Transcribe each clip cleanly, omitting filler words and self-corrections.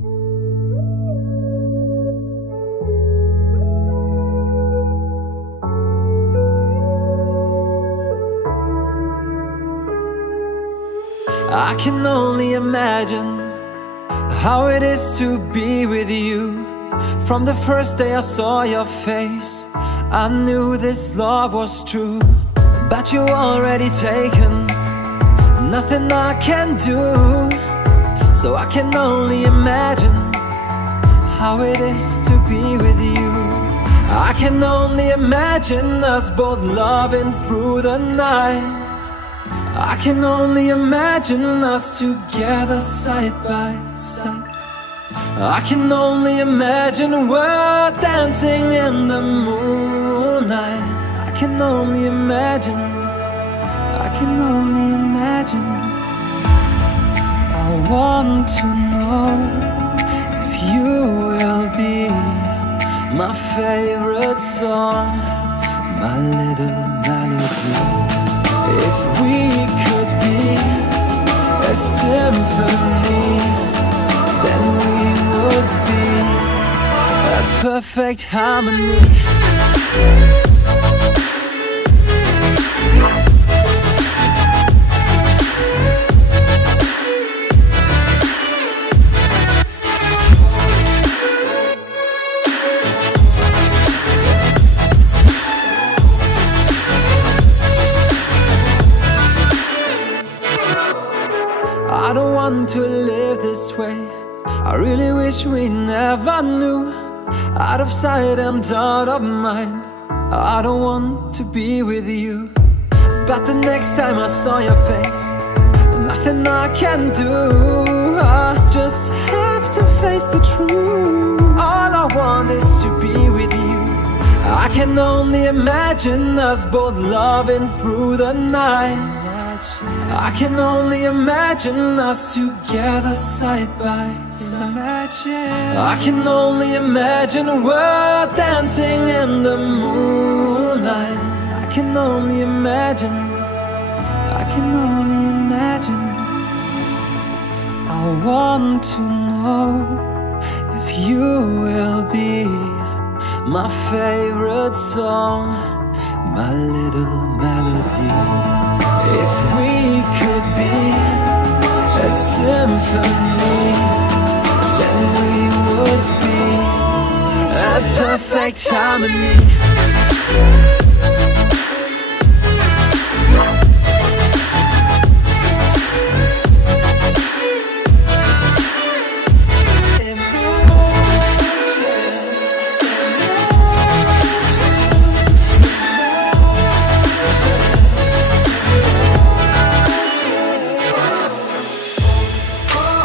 I can only imagine how it is to be with you. From the first day I saw your face, I knew this love was true. But you already taken, nothing I can do. So I can only imagine how it is to be with you. I can only imagine us both loving through the night. I can only imagine us together side by side. I can only imagine we're dancing in the moonlight. I can only imagine, I can only imagine. I want to know if you will be my favorite song, my little melody. If we could be a symphony, then we would be a perfect harmony. I don't want to live this way. I really wish we never knew. Out of sight and out of mind, I don't want to be with you. But the next time I saw your face, nothing I can do. I just have to face the truth. All I want is to be with you. I can only imagine us both loving through the night. I can only imagine us together side by side. I can only imagine we're dancing in the moonlight. I can only imagine, I can only imagine. I want to know if you will be my favorite song, my little melody. If we could be a symphony, then we would be a perfect harmony.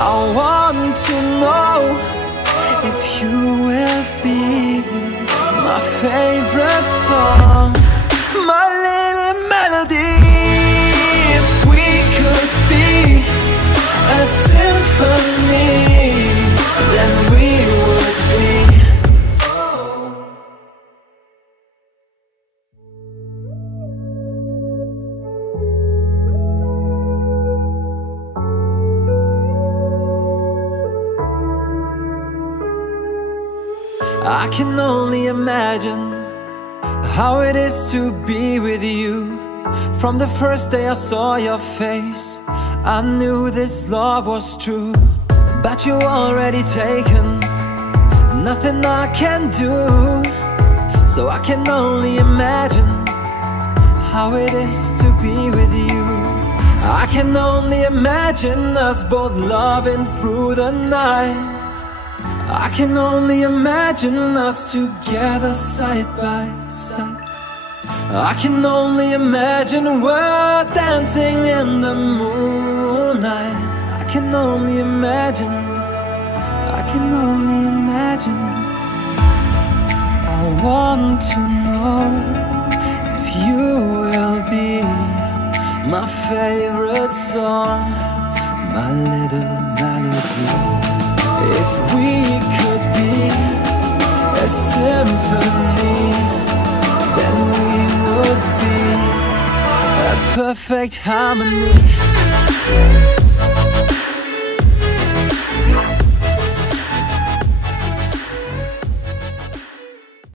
I want to know if you will be my favorite song, my little melody. If we could be a symphony, then we would be. I can only imagine how it is to be with you. From the first day I saw your face, I knew this love was true. But you already taken, nothing I can do. So I can only imagine how it is to be with you. I can only imagine us both loving through the night. I can only imagine us together side by side. I can only imagine we're dancing in the moonlight. I can only imagine, I can only imagine. I want to know if you will be my favorite song, my little melody. If we could be a symphony, then we would be a perfect harmony.